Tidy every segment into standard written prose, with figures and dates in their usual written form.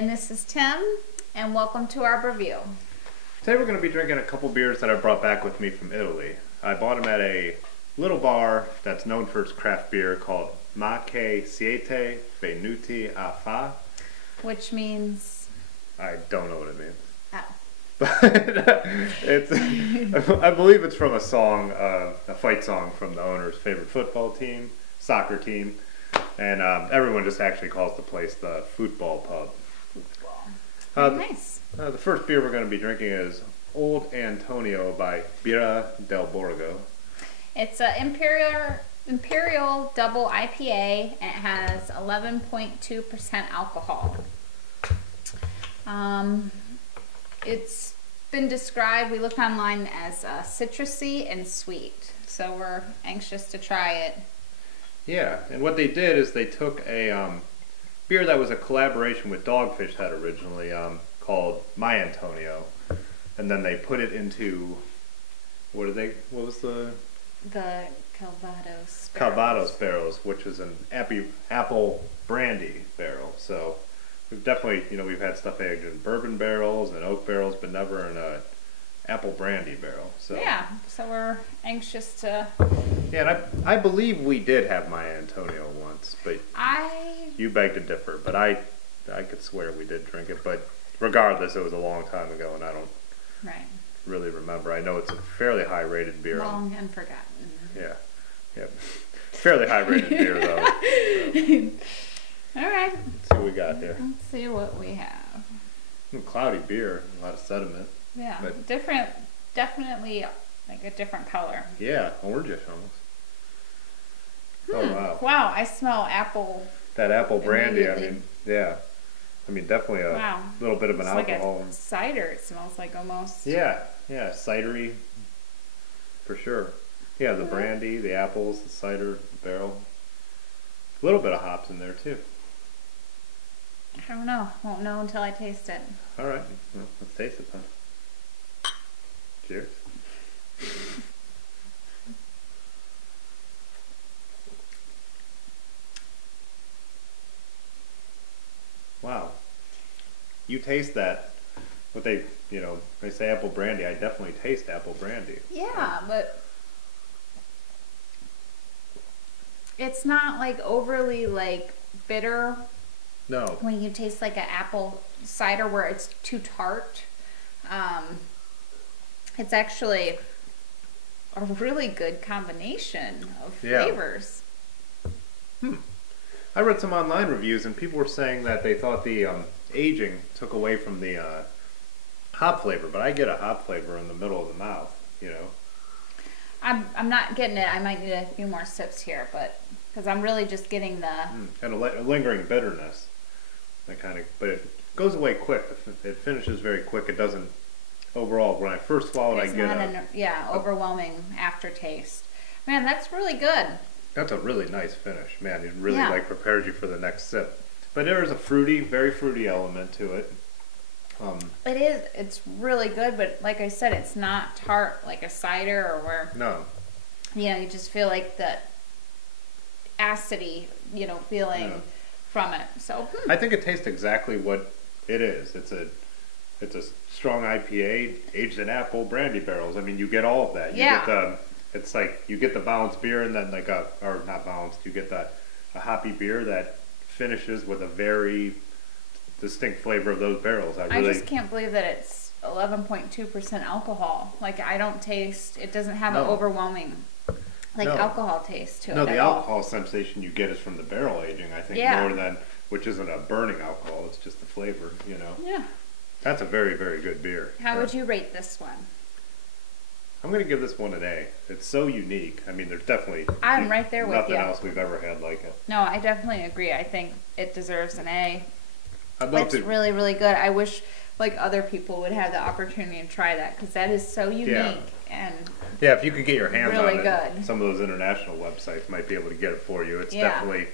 And this is Tim, and welcome to our BrewView. Today we're going to be drinking a couple beers that I brought back with me from Italy. I bought them at a little bar that's known for its craft beer called Ma che siete venuti a fa. Which means? I don't know what it means. Oh. But it's, I believe it's from a song, a fight song from the owner's favorite football team, soccer team. And everyone just actually calls the place the football pub. Football. Nice. The first beer we're going to be drinking is Old Antonio by Birra del Borgo. It's an Imperial double IPA, and it has 11.2% alcohol. It's been described, we looked online, as citrusy and sweet. So we're anxious to try it. Yeah, and what they did is they took a beer that was a collaboration with Dogfish had originally, called My Antonio, and then they put it into, what was the Calvados barrels, which is an apple brandy barrel. So we've definitely, we've had stuff aged in bourbon barrels and oak barrels, but never in a apple brandy barrel. So yeah, so we're anxious to. Yeah, and I believe we did have My Antonio once, but you beg to differ. But I could swear we did drink it, but regardless, it was a long time ago, and I don't really remember. I know it's a fairly high rated beer. Long and forgotten. Yeah, fairly high rated beer though. So. All right. Let's see what we got here. Let's see what we have. Cloudy beer, a lot of sediment. Yeah, but definitely like a different color. Yeah, orangish almost. Oh wow. Wow, I smell apple. That apple brandy, yeah. Definitely a little bit of an alcohol. Like a cider, it smells like almost. Yeah, cidery, for sure. Yeah, the brandy, the apples, the cider, the barrel. A little bit of hops in there too. I don't know. Won't know until I taste it. All right, well, let's taste it then. Cheers. Wow. You taste that. What they say apple brandy. I definitely taste apple brandy. Yeah, but it's not like overly like bitter. No. When you taste like an apple cider where it's too tart. It's actually a really good combination of flavors. I read some online reviews and people were saying that they thought the aging took away from the hop flavor, but I get a hop flavor in the middle of the mouth, I'm not getting it. I might need a few more sips here, but because I'm really just getting the and a lingering bitterness. But it goes away quick. It finishes very quick. It doesn't. Overall, when I first swallowed, I get overwhelming aftertaste. Man, that's really good. That's a really nice finish, man. It really prepares you for the next sip. But there is a very fruity element to it. It is. It's really good, but like I said, it's not tart like a cider or where. No. You just feel like the acidity, feeling from it. So I think it tastes exactly what it is. It's a strong IPA aged in apple brandy barrels. You get all of that. You get it's like you get the balanced beer and then or not balanced, you get a hoppy beer that finishes with a very distinct flavor of those barrels. I just can't believe that it's 11.2% alcohol. Like it doesn't have an overwhelming alcohol taste to it. No, the alcohol sensation you get is from the barrel aging, I think, more than, which isn't a burning alcohol, it's just the flavor, Yeah. That's a very, very good beer. How would you rate this one? I'm going to give this one an A. It's so unique. There's definitely I'm right there with you. Nothing else we've ever had like it. No, I definitely agree. I think it deserves an A. It's really, really good. I wish other people would have the opportunity to try that because that is so unique and if you could get your hands really on it, good. Some of those international websites might be able to get it for you. It's definitely,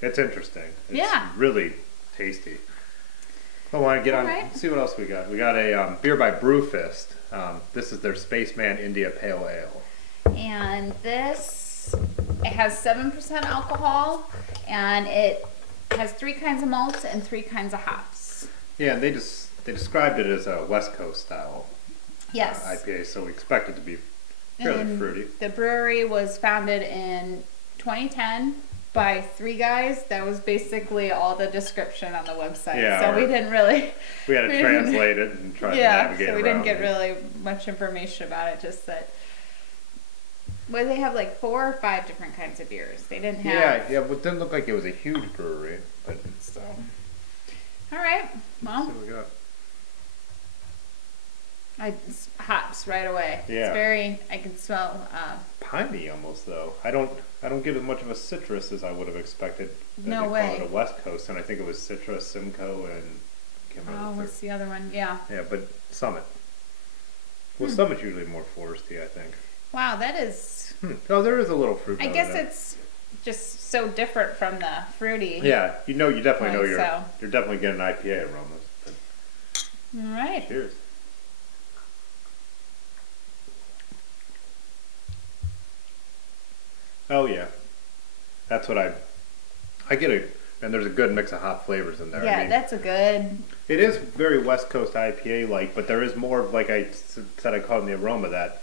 it's interesting. It's really tasty. I want to get on. Let's see what else we got. We got a beer by BrewFists. This is their Spaceman India Pale Ale. And this, it has 7% alcohol, and it has 3 kinds of malts and 3 kinds of hops. Yeah, and they described it as a West Coast style IPA, so we expect it to be fairly fruity. The brewery was founded in 2010 by 3 guys. That was basically all the description on the website. Yeah, so we didn't really... We had to translate it and try to navigate so we around didn't get really much information about it, just that... Well, they have like 4 or 5 different kinds of beers. They didn't have... Yeah, but it didn't look like it was a huge brewery, but it's... All right, well... Let's see what we got. It's hops right away. Yeah. It's very... I can smell... piney almost, though. I don't get as much of a citrus as I would have expected. No way. The West Coast, and I think it was Citra, Simcoe, and... what's the other one? Yeah. Yeah, but Summit. Well, Summit's usually more foresty, I think. Wow, that is... Oh, there is a little fruit. I guess it's just so different from the fruity. Yeah, you definitely know you're definitely getting IPA aromas. But... All right. Cheers. Oh yeah, that's what I get and there's a good mix of hop flavors in there. Yeah, I mean, that's a good. It is very West Coast IPA like, but there is more of, like I said, I called in the aroma that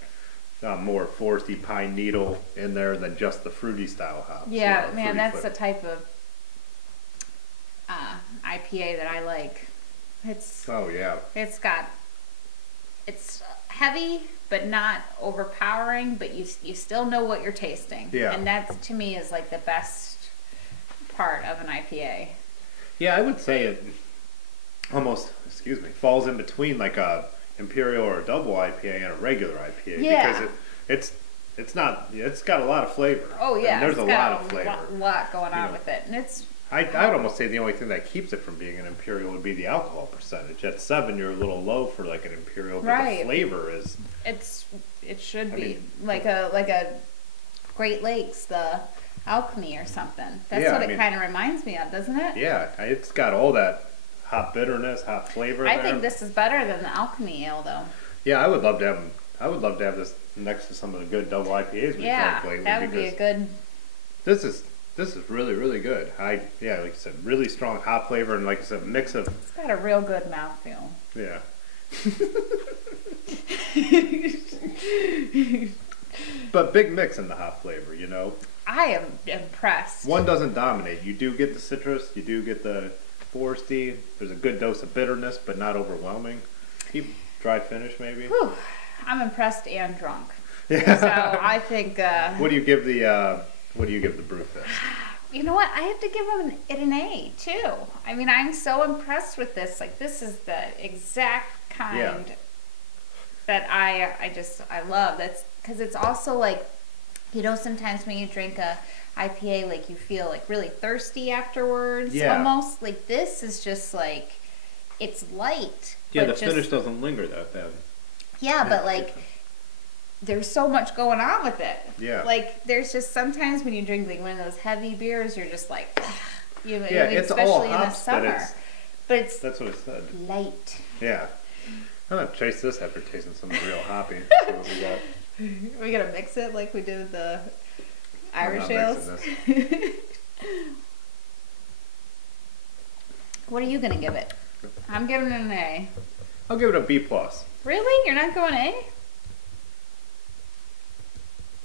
more foresty pine needle in there than just the fruity style hops. Yeah, man, that's the type of IPA that I like. It's it's heavy but not overpowering, but you still know what you're tasting. Yeah. And that to me is like the best part of an IPA. Yeah, I would say it almost, falls in between like a Imperial or a double IPA and a regular IPA. Yeah. Because it's got a lot of flavor. Oh yeah. And there's a lot of flavor. A lot going on with it. And it's I'd almost say the only thing that keeps it from being an Imperial would be the alcohol percentage. At 7, you're a little low for like an Imperial, but the flavor is... It should be like a Great Lakes, the Alchemy or something. That's what it kind of reminds me of, doesn't it? Yeah, it's got all that hop bitterness, hop flavor. I think this is better than the Alchemy ale, though. Yeah, I would love to have this next to some of the good double IPAs we've drank lately. That would be a good. This is really, really good. Like I said, really strong hop flavor, and like I said, mix of... It's got a real good mouthfeel. Yeah. But big mix in the hop flavor, you know? I am impressed. One doesn't dominate. You do get the citrus, you do get the foresty, there's a good dose of bitterness, but not overwhelming. Keep dry finish, maybe. Whew. I'm impressed and drunk. Yeah. So I think... What do you give the BrewFists? You know what? I have to give it an A, too. I mean, I'm so impressed with this. Like, this is the exact kind that I love. That's because it's also like, you know, sometimes when you drink a IPA, like, you feel like really thirsty afterwards. Yeah. Almost. Like, this is just like, it's light. Yeah, the finish doesn't linger that bad. Yeah, but like... There's so much going on with it. Yeah. Like, there's just sometimes when you drink like one of those heavy beers, you're just like, it's especially all in hops, the summer. But it's that's what it said. Light. Yeah. I'm gonna chase this after tasting something real hoppy. See what we got. We gotta mix it like we did with the Irish ales. What are you gonna give it? I'm giving it an A. I'll give it a B+. Really? You're not going A?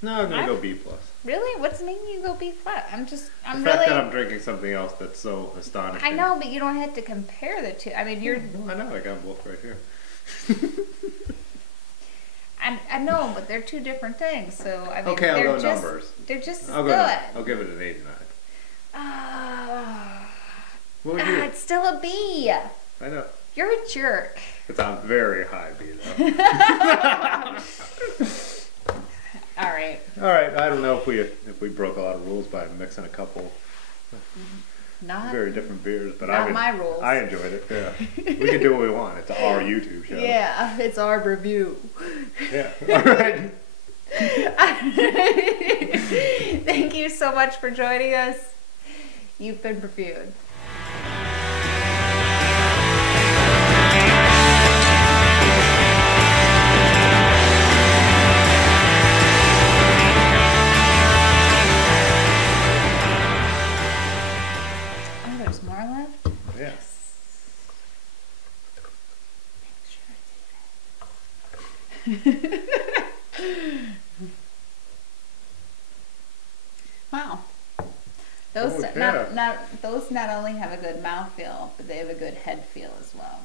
No, I'm gonna go B+. Really? What's making you go B+? The fact that I'm drinking something else that's so astonishing. I know, but you don't have to compare the two. I mean, you're... I know, I got both right here. I know, but they're two different things, so I mean... Okay, I'll go numbers. They're just good. I'll give it an 89. What would you... It's still a B. I know. You're a jerk. It's on very high B, though. All right. I don't know if we broke a lot of rules by mixing a couple very different beers, but my rules. I enjoyed it. Yeah, we can do what we want. It's our YouTube show. Yeah, it's our review. Yeah. All right. Thank you so much for joining us. You've been reviewed. Wow. Those those not only have a good mouthfeel, but they have a good head feel as well.